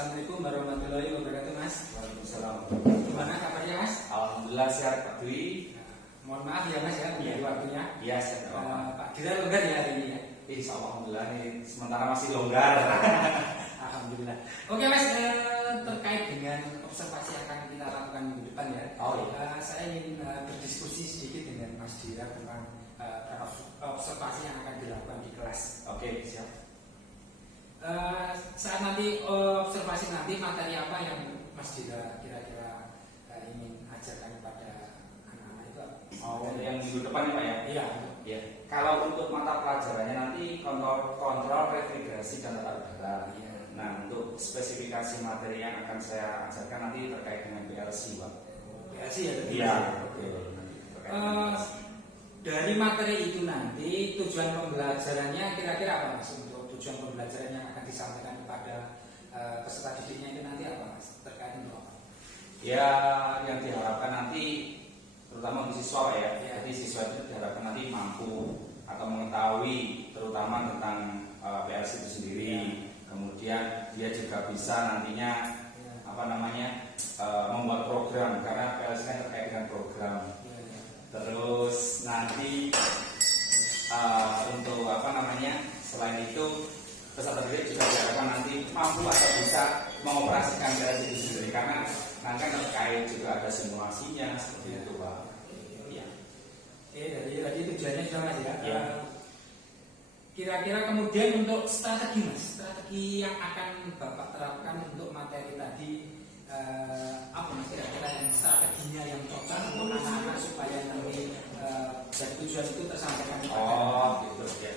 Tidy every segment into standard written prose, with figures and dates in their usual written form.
Assalamualaikum warahmatullahi wabarakatuh, Mas. Waalaikumsalam. Gimana kabarnya, Mas? Alhamdulillah sehat Pak Dwi. Mohon maaf ya, Mas, ya, menjadi waktunya. Iya, sehat Pak. Pak Dira longgar ya hari ini ya? Insya Allah, alhamdulillah ini sementara masih longgar. Alhamdulillah. Oke, Mas, terkait dengan observasi yang akan kita lakukan minggu depan ya. Oh iya. Saya ingin berdiskusi sedikit dengan Mas Dira tentang observasi yang akan dilakukan di kelas. Oke, siap. Saat nanti observasi nanti materi apa yang Mas Dira kira-kira ingin ajarkan kepada anak-anak itu? Oh, yang minggu depan ya Pak ya? Iya. Ya. Kalau untuk mata pelajarannya nanti kontrol refrigerasi dan tata udara. Iya. Nah, untuk spesifikasi materi yang akan saya ajarkan nanti terkait dengan PLC, Pak. PLC ya? Iya. Dari materi itu nanti tujuan pembelajarannya kira-kira apa, Mas? Untuk tujuan pembelajaran yang akan disampaikan kepada peserta didiknya itu nanti apa, Mas? Terkait untuk apa? Ya, yang diharapkan nanti terutama untuk siswa ya. Ya. Jadi siswa itu diharapkan nanti mampu atau mengetahui terutama tentang PLC itu sendiri. Ya. Kemudian dia juga bisa nantinya membuat program karena PLC kan terkait dengan program. Ya. Terus nanti untuk selain itu peserta didik juga diharapkan nanti mampu atau bisa mengoperasikan PLC itu sendiri karena nanti kan terkait juga ada simulasinya seperti itu, Pak. Iya. Jadi tujuannya sudah, Mas ya. Ya. Kira-kira kemudian untuk strategi, Mas, strategi yang akan Bapak terapkan untuk materi tadi apa, Mas, kira-kira yang strateginya yang cocok untuk anak-anak supaya nanti dari tujuan itu tersampaikan kepada Gitu ya.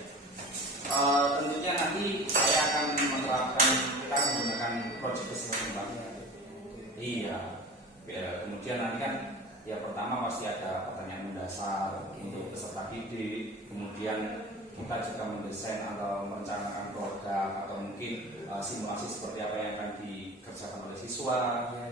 Tentunya nanti saya akan menerapkan kita menggunakan project assessment. Iya. Kemudian nanti kan ya pertama pasti ada pertanyaan mendasar untuk peserta didik, kemudian kita juga mendesain atau merencanakan program atau mungkin simulasi seperti apa yang akan dikerjakan oleh siswa,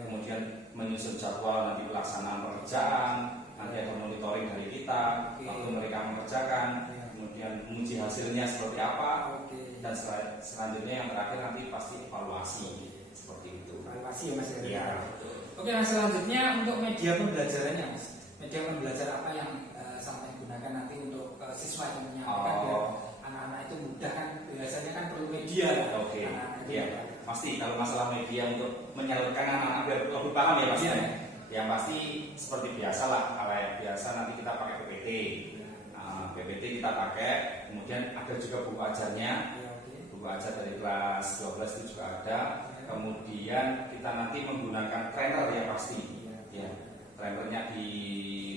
kemudian menyusun jadwal nanti pelaksanaan pekerjaan, nanti ada monitoring dari kita waktu mereka mengerjakan, kemudian menguji hasilnya seperti apa, dan selanjutnya yang terakhir nanti pasti evaluasi seperti itu. evaluasi ya, Mas ya. Iya. Oke, Mas, selanjutnya untuk media pembelajarannya, Mas. Media pembelajaran apa yang sampai gunakan nanti untuk siswa yang menyampaikan biar anak-anak itu mudah kan, biasanya kan perlu media. Oke. Anak-anak itu Iya. Pasti kalau masalah media untuk menyalurkan anak-anak biar lebih paham ya Mas. Iya. Yang pasti seperti biasa lah, kalau yang biasa nanti kita pakai PPT. PPT kita pakai, kemudian ada juga buku ajarnya. Buku ajar dari kelas 12 itu juga ada. Kemudian kita nanti menggunakan trainer ya pasti. Ya, trainernya di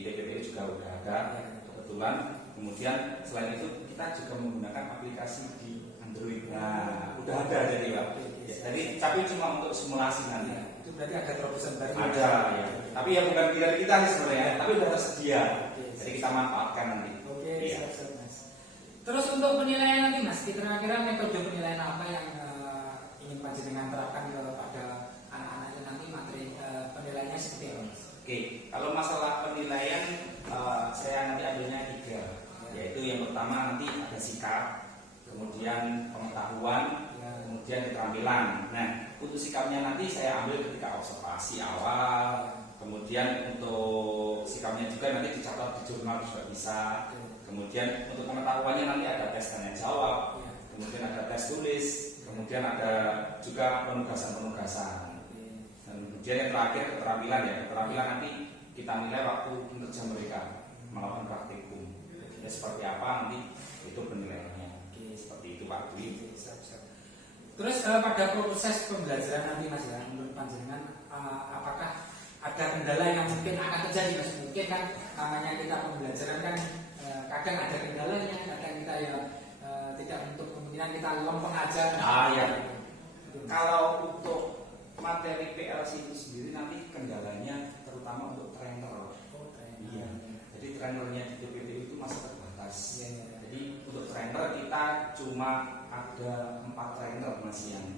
PPT juga udah ada kebetulan. Kemudian selain itu kita juga menggunakan aplikasi di Android. Nah, udah ada jadi Pak. Ya, jadi tapi cuma untuk simulasi nanti. Itu berarti ada terobosan baru. Ada ya. Tapi ya bukan dari kita sih sebenarnya, tapi udah tersedia. Jadi kita manfaatkan nanti. Oke, Iya. siap, Mas. Terus untuk penilaian nanti, Mas, kira-kira metode penilaian apa yang ingin panjenengan terapkan kepada anak-anak itu nanti materi penilaiannya seperti apa, Mas? Oke, kalau masalah penilaian saya nanti ambilnya 3, yaitu yang pertama nanti ada sikap, kemudian pengetahuan, kemudian keterampilan. Nah, untuk sikapnya nanti saya ambil ketika observasi awal, kemudian untuk sikapnya juga nanti dicatat di jurnal juga bisa. Kemudian untuk pengetahuannya nanti ada tes tanya jawab, kemudian ada tes tulis, kemudian ada juga penugasan-penugasan. Dan kemudian yang terakhir keterampilan ya, keterampilan nanti kita nilai waktu kinerja mereka melakukan praktikum. Ya seperti apa nanti itu penilaiannya. Seperti itu Pak Dwi. Terus pada proses pembelajaran nanti, Mas ya, menurut panjenengan apakah ada kendala yang mungkin akan terjadi, Mas? Mungkin kan namanya kita pembelajaran kan kadang ada kendalanya, kadang kita ya tidak untuk kemungkinan kita lempeng aja. Ya. Kalau untuk materi PLC itu sendiri nanti kendalanya terutama untuk trainer. Iya. Jadi trainernya di PPT itu masih terbatas. Jadi untuk trainer kita cuma ada 4 trainer masih yang.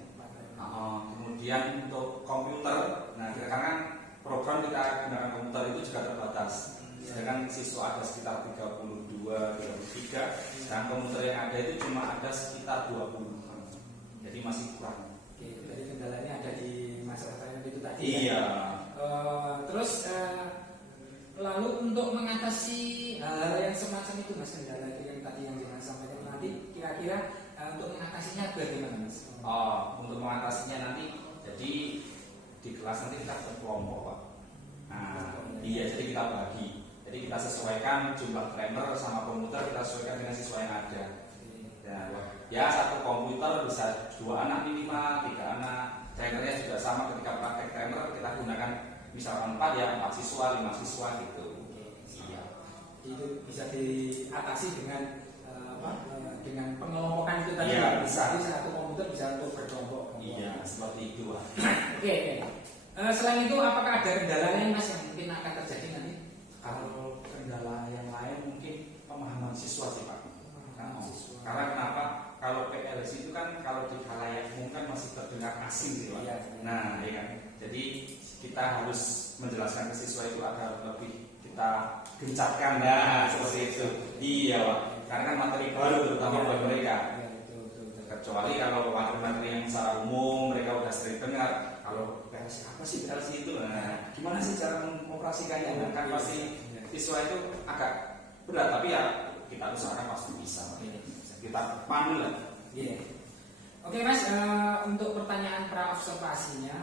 Kemudian untuk komputer, nah karena program kita gunakan komputer itu juga terbatas. Sedangkan siswa ada sekitar 32, 33, dan komputer yang ada itu cuma ada sekitar 20. Jadi masih kurang. Oke, jadi kendalanya ada di tadi. Iya. Terus lalu untuk mengatasi hal-hal yang semacam itu mas, kendala itu yang tadi yang jangan sampaikan nanti, kira-kira untuk mengatasinya bagaimana mas? Untuk mengatasinya nanti, jadi di kelas nanti kita berkelompok Pak. Nah, iya, jadi kita bagi. Jadi kita sesuaikan jumlah timer sama komputer, kita sesuaikan dengan siswa yang ada. Ya satu komputer bisa 2 anak minimal, 3 anak. Timernya juga sama, ketika praktek timer kita gunakan misalkan 4 ya, 4 siswa, 5 siswa gitu. Iya. Itu bisa diatasi dengan dengan pengelompokan itu tadi. Iya, bisa. Jadi satu komputer bisa untuk berkelompok. Iya, seperti itu Pak. Oke. Selain itu apakah ada kendala lain mas yang mungkin akan terjadi nanti? Kalau kendala yang lain mungkin pemahaman siswa sih Pak. Siswa. Karena kenapa? Kalau PLS itu kan kalau di khalayak umum kan masih terdengar asing sih Pak. Iya. Nah, ya kan. Jadi kita harus menjelaskan ke siswa itu agar lebih kita gencarkan seperti itu. Iya Pak. Karena kan materi baru terutama buat mereka. Iya, betul. Kecuali kalau materi-materi yang secara umum mereka udah sering dengar. Kalau PLS apa sih PLS itu? Nah, gimana sih cara mengoperasikannya? Nah, kan pasti siswa itu agak berat, tapi ya kita usahakan pasti bisa. Kita pandu lah. Iya. Oke mas, untuk pertanyaan pra observasinya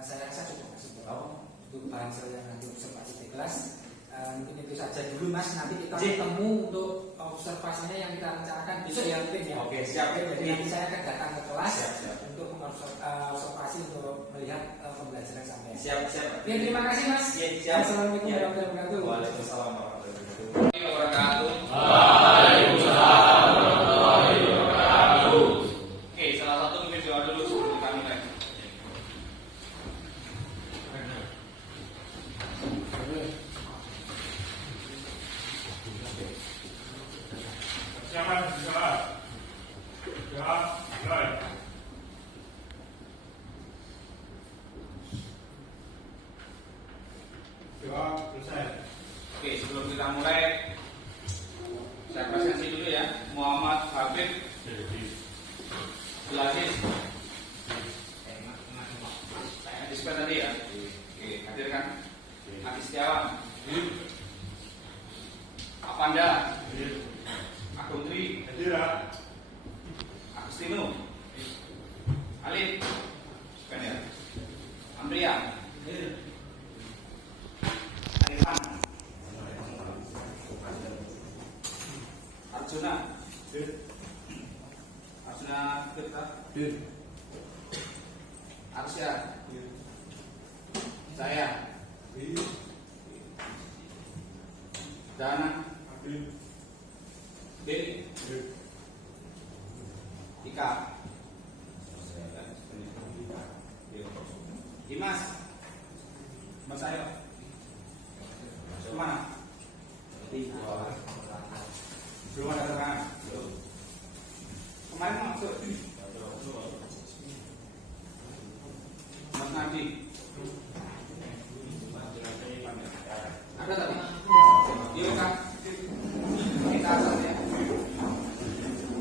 saya rasa cukup mas untuk bahan saya nanti observasi di kelas. Mungkin itu saja dulu mas, nanti kita ketemu untuk observasinya yang kita rencanakan besok ya mungkin ya. Oke, siap. Jadi nanti saya akan datang ke kelas Siap. untuk observasi untuk melihat pembelajaran sampai. Siap. Oke, terima kasih mas. Siap. Assalamualaikum warahmatullahi wabarakatuh. Waalaikumsalam warahmatullahi wabarakatuh. Oke, salah satu mungkin doa dulu sebelum kami mulai. Silakan. Ya, mulai. Ya, selesai. Oke, sebelum kita mulai, saya presentasi dulu ya. Muhammad Habib Abdulaziz. Saya display tadi ya. Oke, hadir kan? Adi Setiawan. Apanda. Agung Tri. Hadir ya. Agustino. Alif. Sekian ya. Amria. Arifan. Arjuna. Arjuna Tirta. Arsya. Saya. Dana. Bin. Ika. Dimas. Mas Ayo. Kemana? Belum ada terangan. Kemarin masuk. Mas Nadi. Ada tadi? Iya kan? Kita asalnya.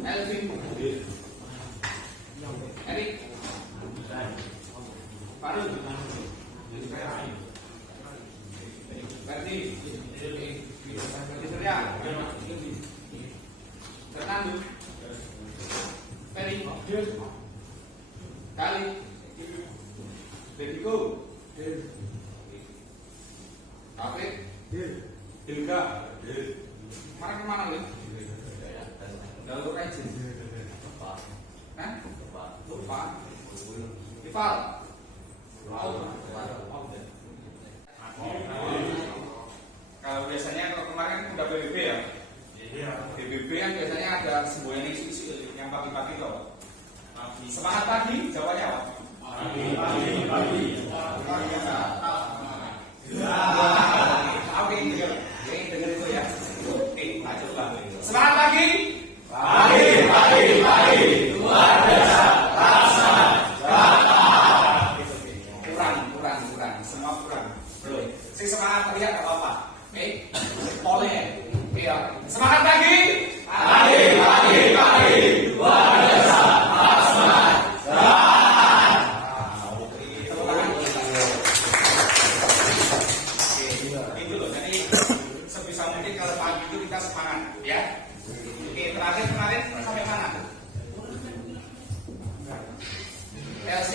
Elvin. Erik. Farul. Berarti Surya. Fernando. Ferry. Kali. Beniko. Afrik. Hilga. Mana kemana lu? Jalur aja. Hah? Lupa. Ival. Kalau biasanya kalau kemarin udah BBB ya. BBB kan biasanya ada semboyan isu-isu yang pagi-pagi tuh. Semangat pagi, jawabannya apa? Pagi. Oke, dengar itu ya. Oke, coba. Semangat pagi. Luar biasa. Kurang. Semua kurang. Belum. Si semangat tadi apa apa? Oke. Pole. Iya. Semangat pagi. Luar biasa. Semangat.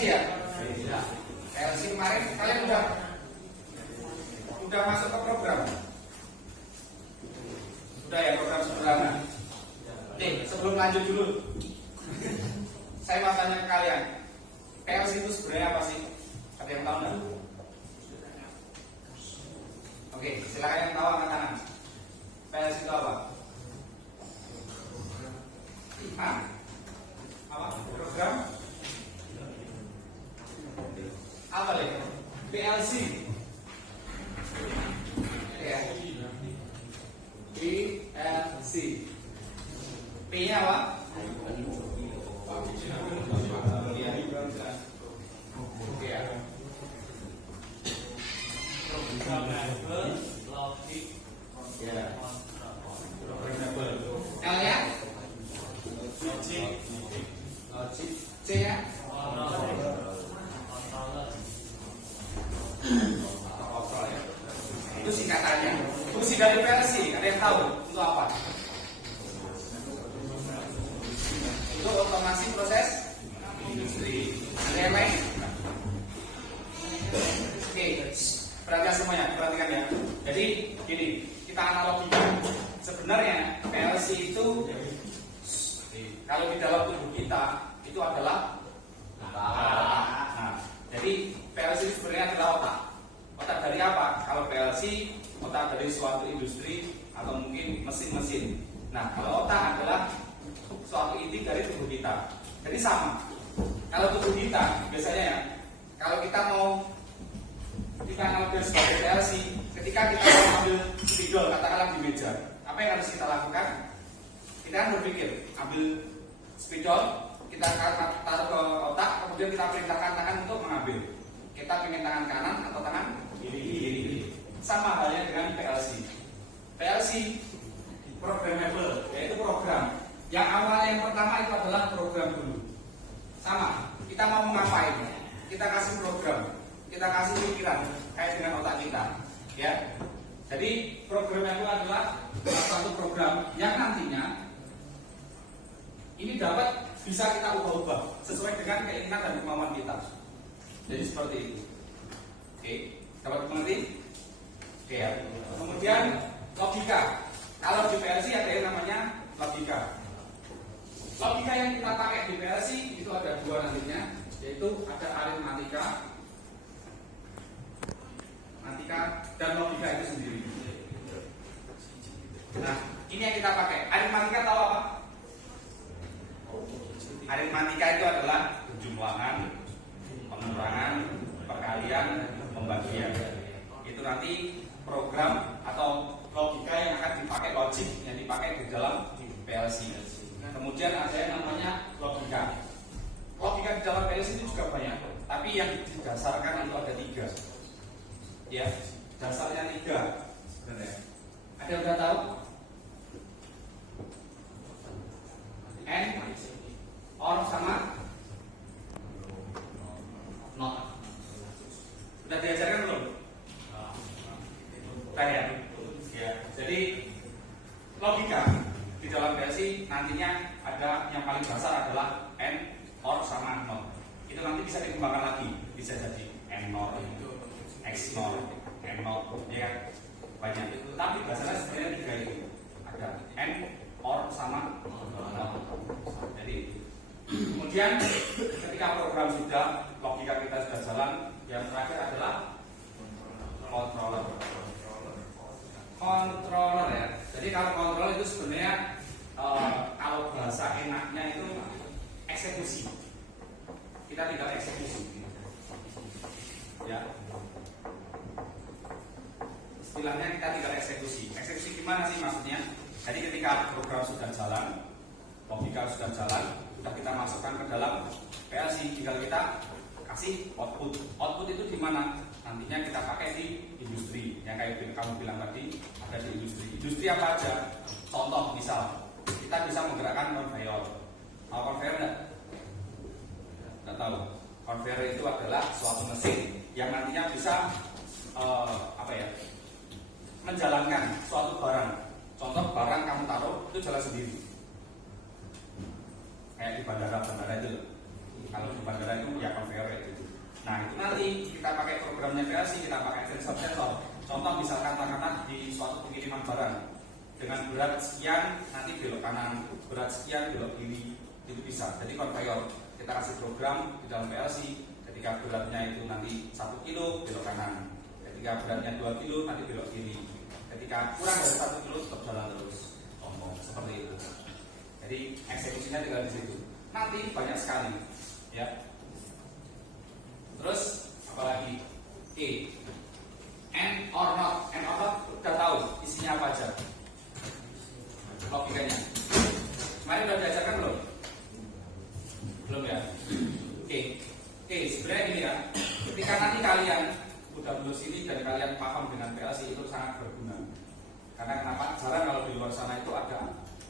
ya? PLC kemarin kalian udah masuk ke program? Sudah ya, program sederhana. Oke, sebelum lanjut dulu, saya mau tanya ke kalian, PLC itu sebenarnya apa sih? Ada yang tahu nggak? Oke, silakan yang tahu angkat tangan. PLC itu apa? Apa? Program? Apa deh? PLC. Ya. PLC. P-nya apa? Oke ya. L-nya? Logic. C-nya? Itu singkatannya. Fungsi dari PLC, ada yang tahu itu apa? Itu otomasi proses industri. Ada yang lain? Oke, perhatikan semuanya, perhatikan ya. Jadi gini, kita analogikan. Sebenarnya PLC itu kalau di dalam tubuh kita itu adalah otak. Nah, jadi PLC itu sebenarnya adalah otak. Otak dari apa? Kalau PLC otak dari suatu industri atau mungkin mesin-mesin. Nah, kalau otak adalah suatu inti dari tubuh kita. Jadi sama. Kalau tubuh kita biasanya ya, kalau kita mau analogi sebagai PLC, ketika kita mau ambil spidol katakanlah di meja, apa yang harus kita lakukan? Kita kan berpikir, ambil spidol, kita taruh ke otak, kemudian kita perintahkan tangan untuk mengambil. Kita pengen tangan kanan atau tangan kiri. Sama halnya dengan PLC. PLC programmable, yaitu program. Yang awal yang pertama itu adalah program dulu. Sama, kita mau ngapain? Kita kasih program, kita kasih pikiran kayak dengan otak kita, ya. Jadi program itu adalah satu program yang nantinya ini dapat bisa kita ubah-ubah sesuai dengan keinginan dan kemauan kita. Jadi seperti itu. Oke, dapat mengerti? Oke ya. Kemudian logika. Kalau di PLC ada yang namanya logika. Logika yang kita pakai di PLC itu ada dua nantinya, yaitu ada aritmatika, dan logika itu sendiri. Nah, ini yang kita pakai. Aritmatika tahu apa? Aritmatika itu adalah penjumlahan, pengurangan, perkalian, pembagian. Itu nanti program atau logika yang akan dipakai, logik yang dipakai di dalam PLC. Kemudian ada yang namanya logika. Logika di dalam PLC itu juga banyak, tapi yang didasarkan itu ada 3. Ya, dasarnya 3 sebenarnya. Ada yang udah tahu? N, or sama not. Sudah diajarkan belum? Sudah ya? Ya. Jadi logika di dalam PLC nantinya ada yang paling dasar adalah N, or sama not. Itu nanti bisa dikembangkan lagi, bisa jadi N not, X not, N not, ya kan? Banyak. Tapi dasarnya sebenarnya 3 itu. Ada N, or sama not. Jadi kemudian ketika program sudah, logika kita sudah jalan, yang terakhir adalah controller. Controller ya. Jadi kalau controller itu sebenarnya kalau bahasa enaknya itu eksekusi. Kita tinggal eksekusi. Ya. Istilahnya kita tinggal eksekusi. Eksekusi gimana sih maksudnya? Jadi ketika program sudah jalan, logika sudah jalan, sudah kita masukkan ke dalam PLC, tinggal kita kasih output. Output itu di mana? Nantinya kita pakai di industri. Yang kayak kamu bilang tadi, ada di industri. Industri apa aja? Contoh misal, kita bisa menggerakkan konveyor. Tahu konveyor enggak? Enggak tahu. Konveyor itu adalah suatu mesin yang nantinya bisa menjalankan suatu barang. Contoh barang kamu taruh itu jalan sendiri. Kayak di bandara itu. Kalau di bandara itu ya conveyor itu. Nah itu nanti kita pakai programnya PLC, kita pakai sensor-sensor. Contoh misalkan katakanlah di suatu pengiriman barang dengan berat sekian nanti belok kanan, berat sekian belok kiri, itu bisa. Jadi conveyor kita kasih program di dalam PLC. Ketika beratnya itu nanti 1 kilo belok kanan, ketika beratnya 2 kilo nanti belok kiri, ketika kurang dari 1 kilo tetap jalan terus. Contoh seperti itu. Jadi eksekusinya tinggal di situ. Nanti banyak sekali, ya. Terus apalagi E, and or not. And or not udah tahu isinya apa aja, logikanya. Kemarin udah diajarkan belum? Belum ya? Oke, sebenarnya ini ya. Ketika nanti kalian udah lulus ini dan kalian paham dengan PLC itu sangat berguna. Karena kenapa? Jarang kalau di luar sana itu ada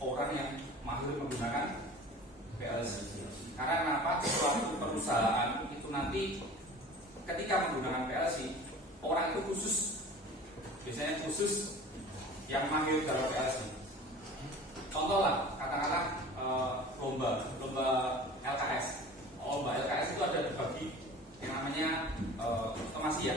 orang yang mahir menggunakan PLC. Karena kenapa? Suatu perusahaan itu nanti ketika menggunakan PLC, orang itu khusus, biasanya khusus yang mahir dalam PLC. Contoh lah, katakanlah lomba LKS. Lomba LKS itu ada dibagi yang namanya otomasi ya,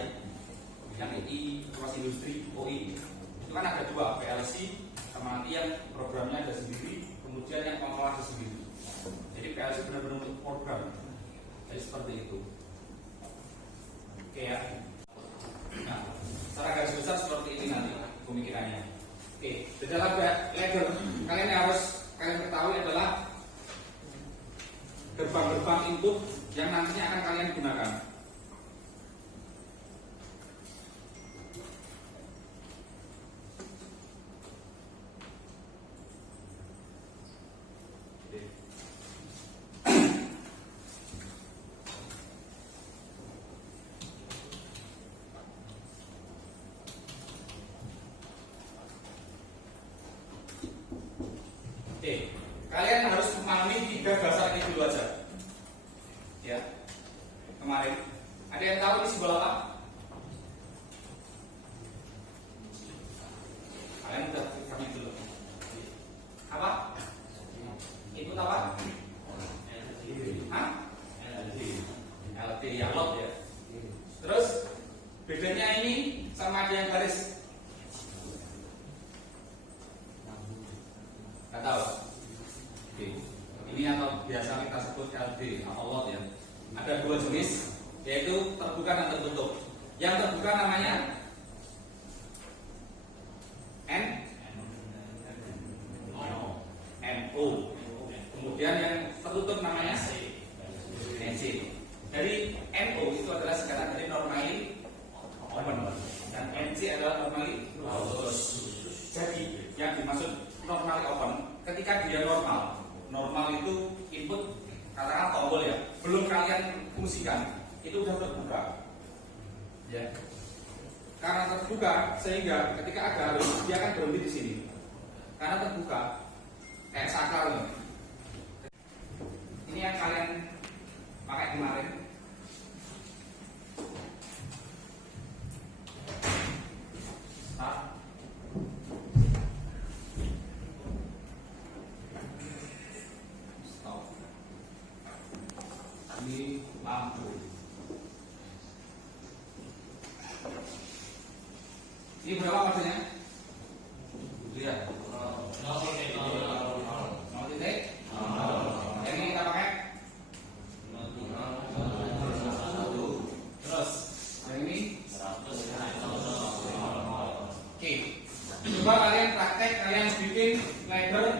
yang I, otomasi industri, OI. Itu kan ada dua, PLC sama nanti yang programnya ada sendiri, kemudian yang pengolah ada sendiri. Jadi PLC benar-benar untuk program. Jadi seperti itu. Oke ya. Nah, secara garis besar seperti ini nanti pemikirannya. Oke, di dalam ladder kalian harus ketahui adalah gerbang-gerbang input yang nantinya akan kalian gunakan. Oke, kalian harus memahami 3 dasar ini dulu aja. Ya, kemarin ada yang tahu ini simbol apa? Kalian udah kami dulu. Apa? Input apa? Hah? LT ya, lot ya. Terus bedanya ini sama ada yang garis. Nggak tahu. Oke. Ini atau biasa kita sebut LD atau lot ya. Ada 2 jenis, yaitu terbuka dan tertutup. Yang terbuka namanya NO. Kemudian yang tertutup namanya NC. Jadi NO itu adalah singkatan dari normally open dan NC adalah normally closed. Jadi yang dimaksud normally open ketika dia normal itu input katakan tombol ya, belum kalian fungsikan itu sudah terbuka ya, karena terbuka sehingga ketika ada arus dia akan berhenti di sini karena terbuka kayak saklar ini. Ini yang kalian pakai kemarin. Ini lampu. Ini berapa maksudnya? Itu ya. 0 titik. Yang ini kita pakai 1. Terus yang ini 100. Oke. Coba kalian praktek, kalian bikin ladder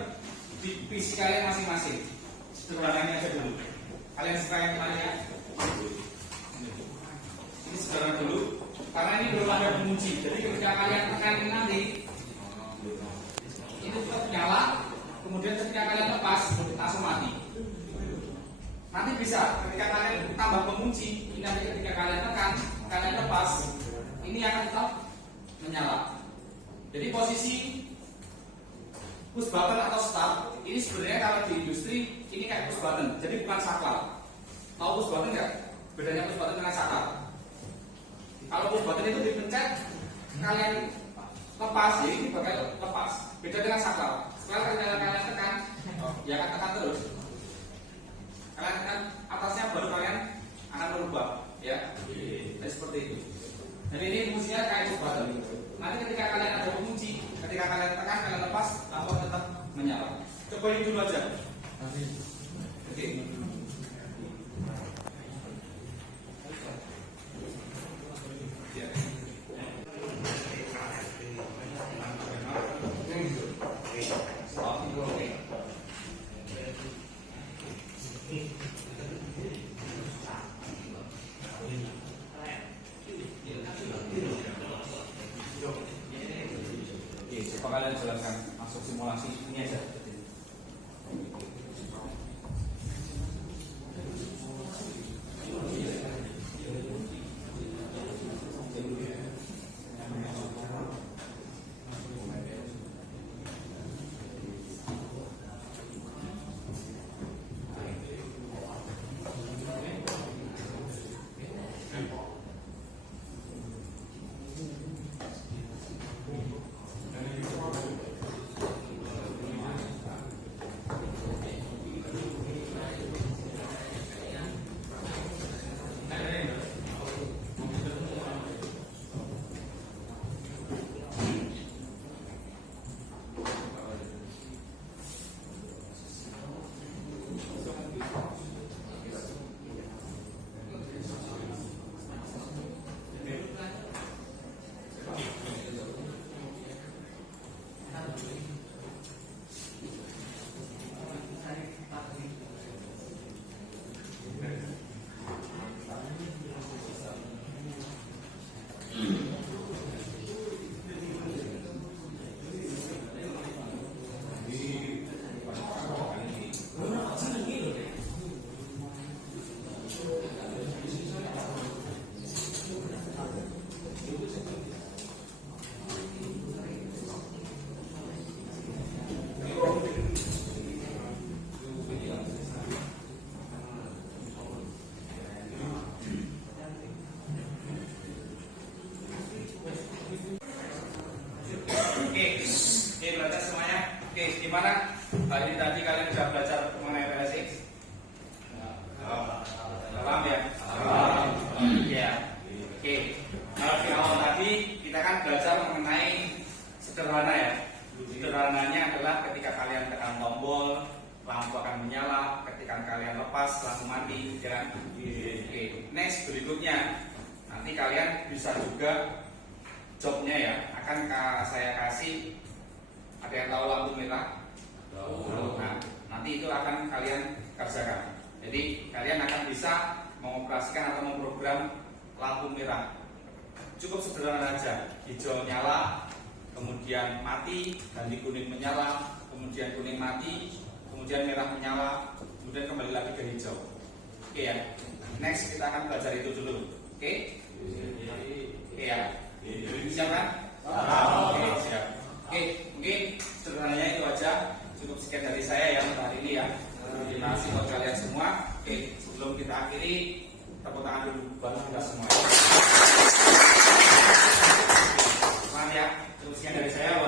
di PC kalian masing-masing. Sederhananya aja dulu. Kalian sekarang kemana ya? Ini sederhana dulu, karena ini belum ada pengunci. Jadi ketika kalian tekan ini nanti, itu tetap nyala. Kemudian ketika kalian lepas, langsung mati. Nanti bisa ketika kalian tambah pengunci, ini nanti ketika kalian tekan, kalian lepas, ini akan tetap menyala. Jadi posisi push button atau start ini sebenarnya kalau di industri ini kayak push button, jadi bukan saklar. Tahu push button nggak? Bedanya push button dengan saklar. Kalau push button itu dipencet, kalian lepas, jadi ini bakal lepas. Beda dengan saklar. Setelah kalian tekan, ya akan tekan terus. Kalian tekan atasnya ya. Seperti itu. Jadi ini fungsinya kayak buzzer. Nanti ketika kalian ada pengunci, ketika kalian tekan, kalian lepas, lampu tetap menyala. Cobain dulu aja. Oke. Coba kalian jelaskan masuk simulasi ini aja. Oke, belajar semuanya. Oke, gimana? Hari ini tadi kalian sudah belajar mengenai PLC? Paham ya? Ya. Oke. Kalau di awal tadi kita kan belajar mengenai sederhana ya. Sederhananya adalah ketika kalian tekan tombol, lampu akan menyala. Ketika kalian lepas, lampu mati. Ya. Oke. Next berikutnya, nanti kalian bisa juga jobnya ya. Akan saya kasih. Ada yang tahu lampu merah? Nah, nanti itu akan kalian kerjakan. Jadi kalian akan bisa mengoperasikan atau memprogram lampu merah. Cukup sederhana aja. Hijau nyala, kemudian mati, ganti kuning menyala, kemudian kuning mati, kemudian merah menyala, kemudian kembali lagi ke hijau. Oke ya. Next kita akan belajar itu dulu. Oke? Oke ya. Siap kan? Oke, siap. Oke, mungkin sederhananya itu aja. Cukup sekian dari saya ya untuk hari ini ya. Terima kasih buat kalian semua. Oke, sebelum kita akhiri, tepuk tangan dulu buat kita semua. Semangat ya. Cukup sekian dari saya.